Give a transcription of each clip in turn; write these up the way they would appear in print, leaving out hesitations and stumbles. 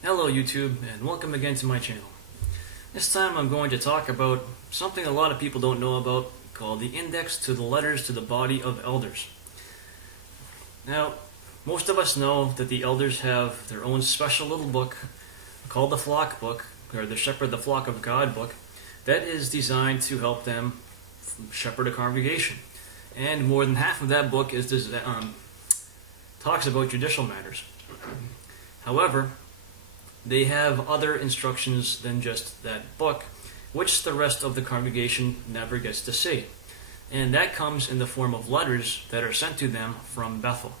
Hello YouTube, and welcome again to my channel. This time I'm going to talk about something a lot of people don't know about, called the index to the letters to the body of elders. Now, most of us know that the elders have their own special little book called the Flock Book, or the Shepherd the Flock of God book, that is designed to help them shepherd a congregation. And more than half of that book talks about judicial matters. However, they have other instructions than just that book, which the rest of the congregation never gets to see. And that comes in the form of letters that are sent to them from Bethel.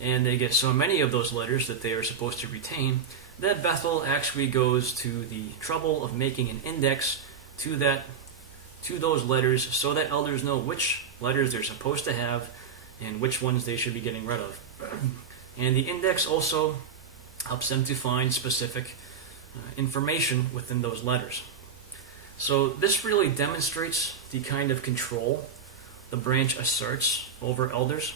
And they get so many of those letters that they are supposed to retain that Bethel actually goes to the trouble of making an index to those letters so that elders know which letters they're supposed to have and which ones they should be getting rid of. And the index also helps them to find specific information within those letters. So this really demonstrates the kind of control the branch asserts over elders.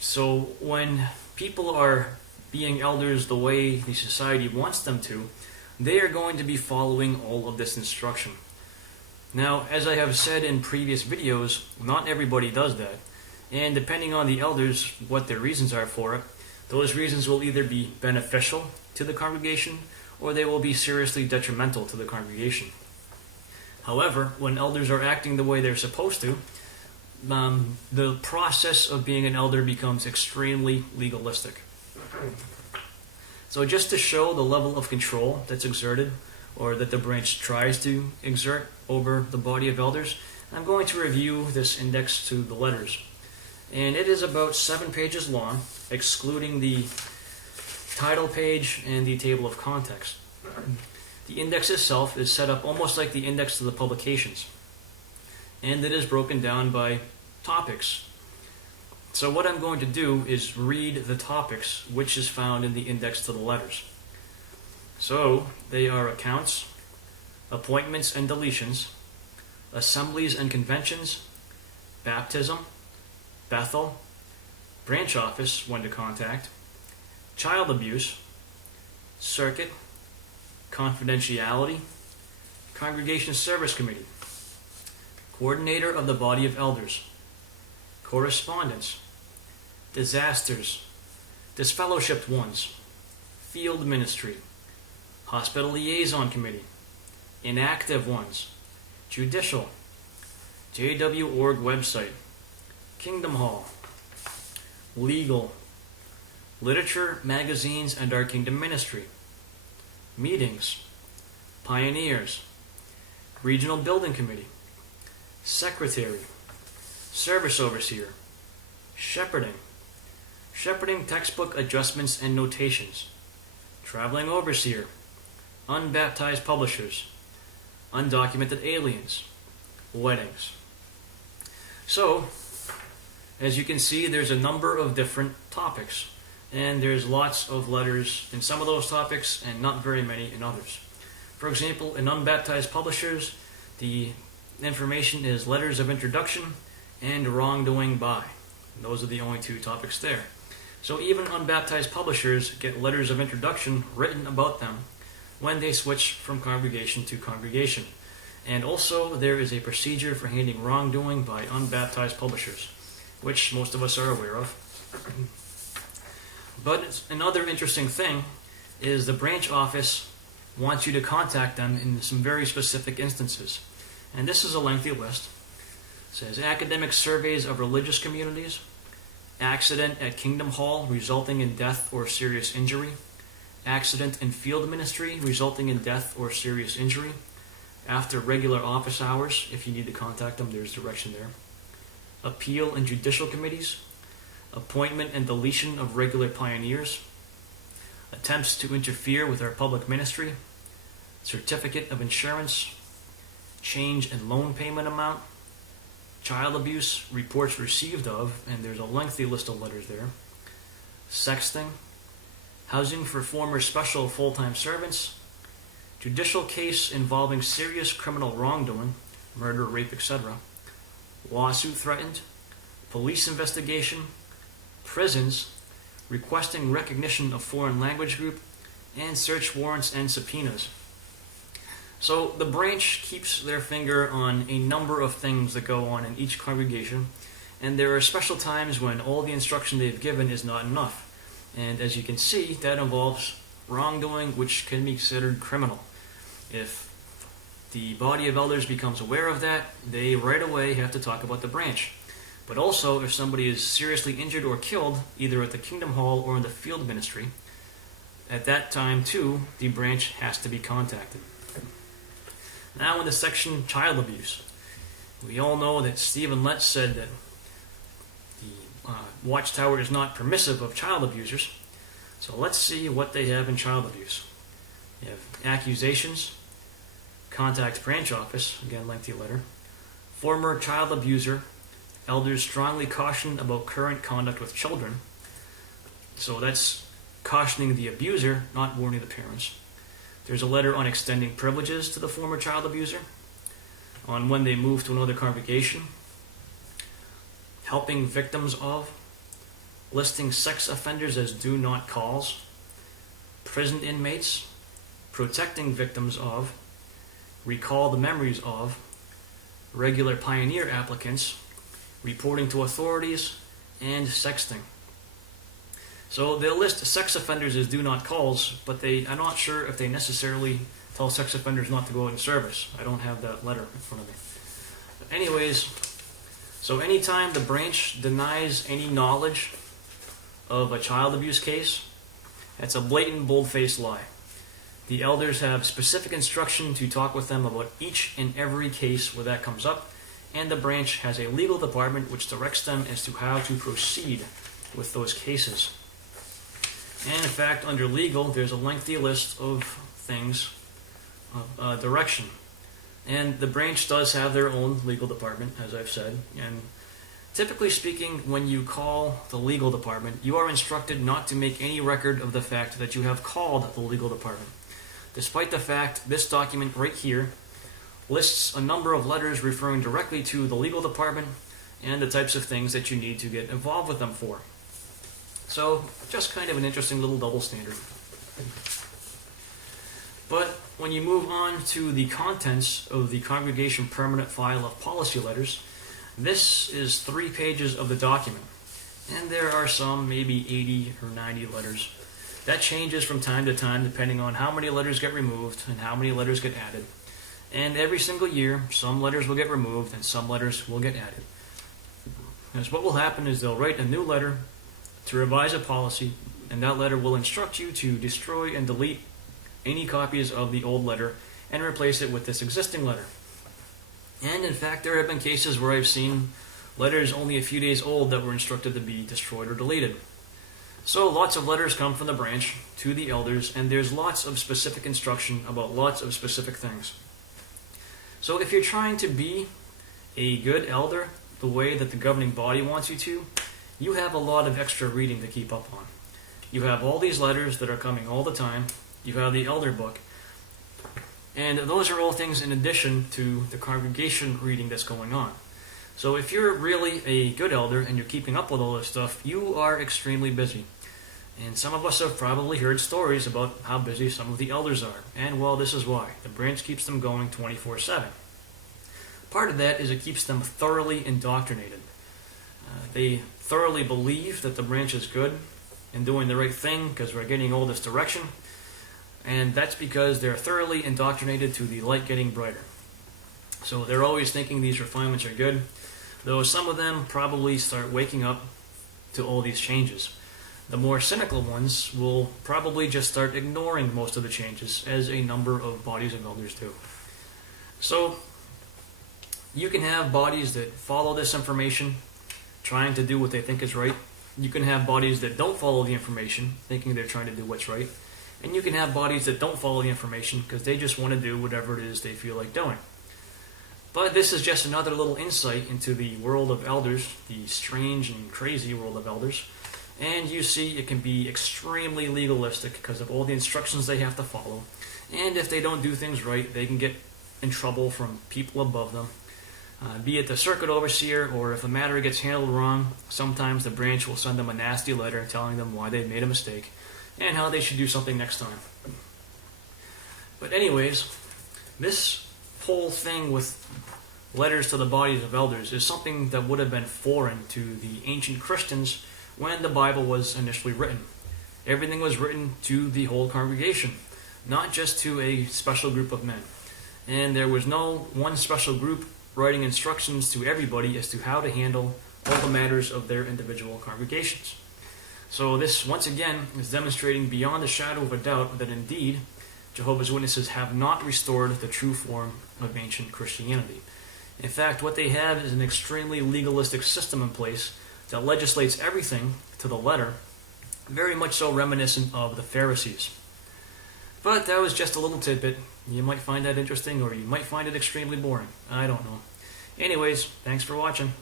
So when people are being elders the way the society wants them to, they are going to be following all of this instruction. Now, as I have said in previous videos, not everybody does that. And depending on the elders, what their reasons are for it, those reasons will either be beneficial to the congregation or they will be seriously detrimental to the congregation. However, when elders are acting the way they're supposed to, the process of being an elder becomes extremely legalistic. So just to show the level of control that's exerted, or that the branch tries to exert over the body of elders, I'm going to review this index to the letters. And it is about 7 pages long, excluding the title page and the table of context. The index itself is set up almost like the index to the publications, and it is broken down by topics. So what I'm going to do is read the topics which is found in the index to the letters. So they are accounts, appointments and deletions, assemblies and conventions, baptism, Bethel, branch office, when to contact, child abuse, circuit, confidentiality, congregation service committee, coordinator of the body of elders, correspondence, disasters, disfellowshipped ones, field ministry, hospital liaison committee, inactive ones, judicial, JW org website, Kingdom Hall, legal, literature, magazines, and our Kingdom ministry, meetings, pioneers, regional building committee, secretary, service overseer, shepherding textbook adjustments and notations, traveling overseer, unbaptized publishers, undocumented aliens, weddings. So, as you can see, there's a number of different topics, and there's lots of letters in some of those topics and not very many in others. For example, in unbaptized publishers, the information is letters of introduction and wrongdoing by. Those are the only 2 topics there. So even unbaptized publishers get letters of introduction written about them when they switch from congregation to congregation. And also there is a procedure for handling wrongdoing by unbaptized publishers, which most of us are aware of. But another interesting thing is the branch office wants you to contact them in some very specific instances. And this is a lengthy list. It says academic surveys of religious communities, accident at Kingdom Hall resulting in death or serious injury, accident in field ministry resulting in death or serious injury, after regular office hours, if you need to contact them, there's direction there, appeal and judicial committees, appointment and deletion of regular pioneers, attempts to interfere with our public ministry, certificate of insurance, change in loan payment amount, child abuse reports received of, and there's a lengthy list of letters there, sexting, housing for former special full-time servants, judicial case involving serious criminal wrongdoing, murder, rape, etc., lawsuit threatened, police investigation, prisons, requesting recognition of foreign language group, and search warrants and subpoenas. So the branch keeps their finger on a number of things that go on in each congregation, and there are special times when all the instruction they've given is not enough. And as you can see, that involves wrongdoing which can be considered criminal. If the body of elders becomes aware of that, they right away have to talk about the branch. But also, if somebody is seriously injured or killed, either at the Kingdom Hall or in the field ministry, at that time too, the branch has to be contacted. Now in the section Child Abuse. We all know that Stephen Letts said that the Watchtower is not permissive of child abusers. So let's see what they have in child abuse. You have accusations, contact branch office, again lengthy letter, former child abuser, elders strongly caution about current conduct with children. So that's cautioning the abuser, not warning the parents. There's a letter on extending privileges to the former child abuser, on when they move to another congregation, helping victims of, listing sex offenders as do not calls, prison inmates, protecting victims of, recall the memories of, regular pioneer applicants, reporting to authorities, and sexting. So they'll list sex offenders as do not calls, but I'm not sure if they necessarily tell sex offenders not to go out in service. I don't have that letter in front of me. But anyways, so anytime the branch denies any knowledge of a child abuse case, that's a blatant, bold-faced lie. The elders have specific instruction to talk with them about each and every case where that comes up, and the branch has a legal department which directs them as to how to proceed with those cases. And in fact, under legal, there's a lengthy list of things, of direction. And the branch does have their own legal department, as I've said. And typically speaking, when you call the legal department, you are instructed not to make any record of the fact that you have called the legal department. Despite the fact this document right here lists a number of letters referring directly to the legal department and the types of things that you need to get involved with them for. So, just kind of an interesting little double standard. But when you move on to the contents of the congregation permanent file of policy letters, this is 3 pages of the document. And there are some, maybe 80 or 90 letters. That changes from time to time depending on how many letters get removed and how many letters get added. And every single year, some letters will get removed and some letters will get added. Because what will happen is they'll write a new letter to revise a policy, and that letter will instruct you to destroy and delete any copies of the old letter and replace it with this existing letter. And in fact, there have been cases where I've seen letters only a few days old that were instructed to be destroyed or deleted. So lots of letters come from the branch to the elders, and there's lots of specific instruction about lots of specific things. So if you're trying to be a good elder the way that the governing body wants you to, you have a lot of extra reading to keep up on. You have all these letters that are coming all the time. You have the elder book. And those are all things in addition to the congregation reading that's going on. So if you're really a good elder and you're keeping up with all this stuff, you are extremely busy. And some of us have probably heard stories about how busy some of the elders are. And well, this is why. The branch keeps them going 24/7. Part of that is it keeps them thoroughly indoctrinated. They thoroughly believe that the branch is good and doing the right thing because we're getting all this direction. And that's because they're thoroughly indoctrinated to the light getting brighter. So they're always thinking these refinements are good, though some of them probably start waking up to all these changes. The more cynical ones will probably just start ignoring most of the changes, as a number of bodies of elders do. So you can have bodies that follow this information, trying to do what they think is right. You can have bodies that don't follow the information, thinking they're trying to do what's right. And you can have bodies that don't follow the information because they just want to do whatever it is they feel like doing. But this is just another little insight into the world of elders, the strange and crazy world of elders. And you see it can be extremely legalistic because of all the instructions they have to follow. And if they don't do things right, they can get in trouble from people above them. Be it the circuit overseer, or if a matter gets handled wrong, sometimes the branch will send them a nasty letter telling them why they made a mistake. and how they should do something next time. But anyways, this whole thing with letters to the bodies of elders is something that would have been foreign to the ancient Christians when the Bible was initially written. Everything was written to the whole congregation, not just to a special group of men. And there was no one special group writing instructions to everybody as to how to handle all the matters of their individual congregations. So this, once again, is demonstrating beyond a shadow of a doubt that indeed Jehovah's Witnesses have not restored the true form of ancient Christianity. In fact, what they have is an extremely legalistic system in place that legislates everything to the letter, very much so reminiscent of the Pharisees. But that was just a little tidbit. You might find that interesting, or you might find it extremely boring. I don't know. Anyways, thanks for watching.